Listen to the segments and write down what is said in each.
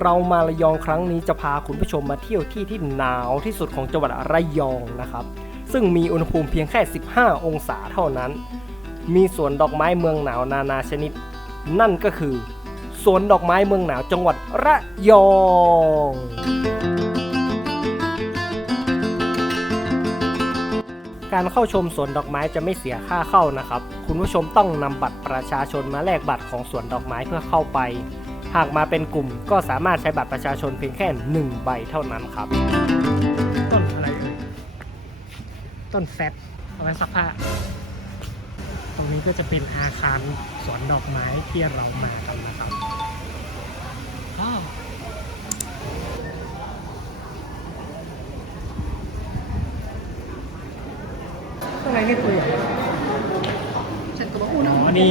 เรามาระยองครั้งนี้จะพาคุณผู้ชมมาเที่ยวที่ที่หนาวที่สุดของจังหวัดระยองนะครับ ซึ่งมีอุณหภูมิเพียงแค่ 15 องศาเท่านั้น มีสวนดอกไม้เมืองหนาวนานาชนิด นั่นก็คือสวนดอกไม้เมืองหนาวจังหวัดระยองการเข้าชมสวนดอกไม้จะไม่เสียค่าเข้านะครับ คุณผู้ชมต้องนำบัตรประชาชนมาแลกบัตรของสวนดอกไม้เพื่อเข้าไป หากมาเป็นกลุ่มก็สามารถใช้บัตรประชาชนเพียงแค่หนึ่งใบเท่านั้นครับ ต้นอะไรเอ่ยต้นแฟตเอาไว้ซักผ้า ตรงนี้ก็จะเป็นอาคารสวนดอกไม้ที่เรามากันนะครับอ้าวข้างในนี่ตัวใหญ่ฉันก็บอกอ๋อนี่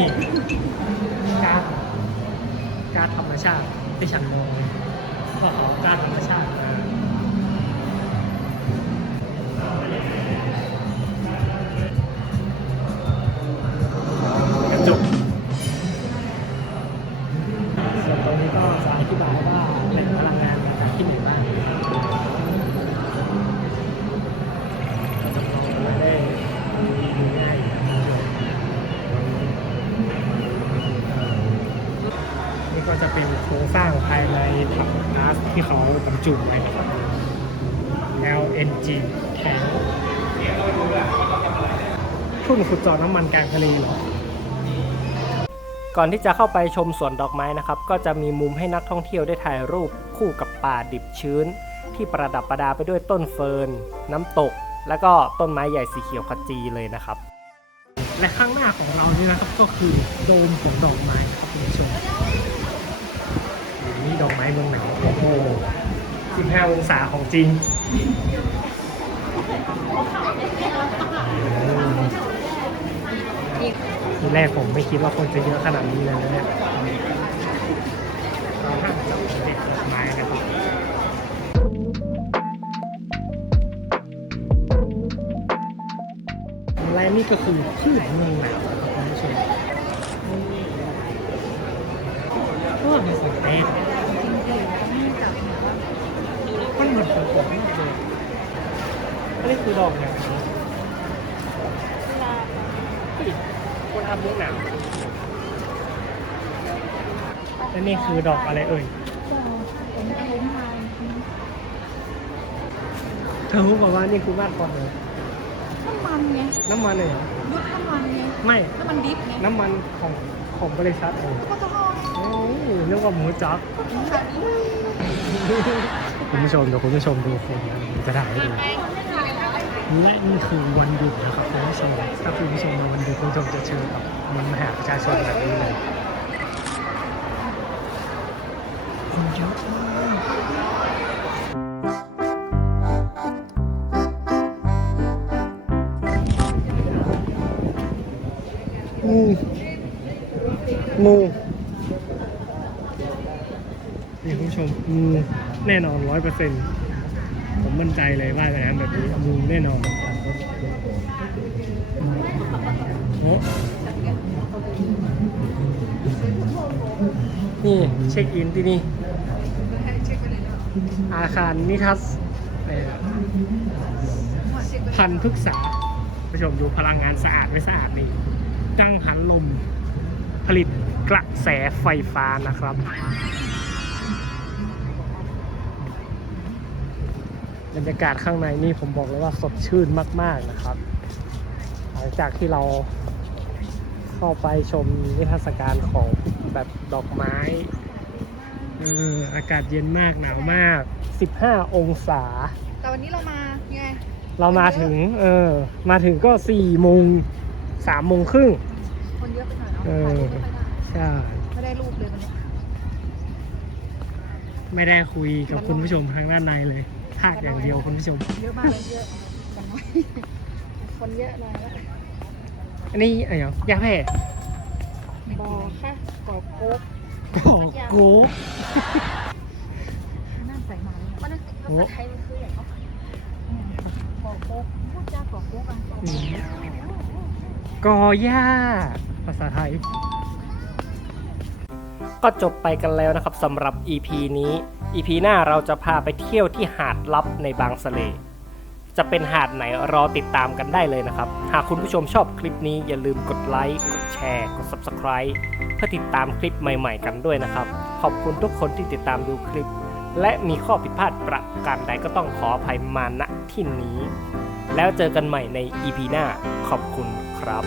การด การธรรมชาติที่ฉันมองก็ขอการธรรมชาติมา ภายในถังก๊าซที่เขาบรรจุไว้นะครับ LNG แทนทุ่นขุดเจาะน้ำมันกลางทะเลเหรอก่อนที่จะเข้าไปชมสวนดอกไม้นะครับ ก็จะมีมุมให้นักท่องเที่ยวได้ถ่ายรูปคู่กับป่าดิบชื้น ที่ประดับประดาไปด้วยต้นเฟิร์น น้ำตก แล้วก็ต้นไม้ใหญ่สีเขียวขจีเลยนะครับ และข้างหน้าของเรานี่นะครับก็คือโดมของดอกไม้ครับคุณผู้ชม นี่ดอกไม้เมืองหนาวโอ้โห15 องศาของจริงทีแรกผมไม่คิดว่าคนจะเยอะขนาดนี้เลยนะเนี่ยเราห้ามจับเด็กดอกไม้นะครับและนี่ก็คือที่เมืองหนาวนะครับคุณผู้ชม ก็มีสังเกตมันเหมือนของผมมากเลยอันนี้คือดอกเนี่ยเฮ้ยคนทำเมืองหนาวและนี่คือดอกอะไรเอ่ยเธอรู้บอกว่านี่คือบ้านคอนเลยน้ำมันไงน้ำมันเลยเหรอยุดน้ำมันไงไม่ น้ำมันดิบไงน้ำมันของ ของบริษัทเองก็จะห่อโอ้ยเรียกว่าหมูจ๊อบคุณผู้ชมเดี๋ยวคุณผู้ชมดูคนนะจะถ่ายให้ดูและนี่คือวันหยุดนะครับคุณผู้ชมถ้าคุณผู้ชมมาวันหยุดคุณผู้ชมจะเจอกับมวลมหาประชาชนแบบนี้เลยคนเยอะมากงู งูนี่คุณผู้ชมงูแน่นอนร้อยเปอร์เซ็นต์ผมมั่นใจเลยว่าน้ำแบบนี้งูแน่นอนนี่เช็คอินที่นี่ อาคารนิทัศพันธุ์พฤกษาผู้ชมดูพลังงานสะอาดไม่สะอาดนี่กังหันลม ผลิตกระแสไฟฟ้านะครับ บรรยากาศข้างในนี่ผมบอกเลยว่าสดชื่นมาก ๆนะครับ หลังจากที่เราเข้าไปชมนิทรรศการของแบบดอกไม้เอออากาศเย็นมากหนาวมาก 15 องศา แต่วันนี้เรามาไง เรามาถึง เออ มาถึงก็4โมง3โมงครึ่งคน เยอะไปหน่อยเนาะเออถ่ายรูปไม่ค่อยได้ใช่ ไม่ได้รูปเลยวันนี้ไม่ได้คุยกับคุณผู้ชมทางด้านในเลยภาคอย่างเดียวคุณผู้ชม เยอะมากเลยเยอะกันน้อยคนเยอะหน่อยแล้วอันนี้อะไรเหรอยาแพร่บอค่ะกอกโก๊กกอกโก้น่าใส่หมาเลยมันภาษาไทยมันคืออย่างเขากอกโก๊กพูดจากอกโก๊กอะอืมกอย่า ภาษาไทย ก็จบไปกันแล้วนะครับสำหรับ EP นี้ EP หน้าเราจะพาไปเที่ยวที่หาดลับในบางสะเลจะเป็นหาดไหนรอติดตามกันได้เลยนะครับ หากคุณผู้ชมชอบคลิปนี้อย่าลืมกดไลค์ กดแชร์ กด Subscribe เพื่อติดตามคลิปใหม่ๆกันด้วยนะครับ ขอบคุณทุกคนที่ติดตามดูคลิป และมีข้อผิดพลาดประการใดก็ต้องขออภัยมาณที่นี้ แล้วเจอกันใหม่ใน EP หน้า ขอบคุณครับ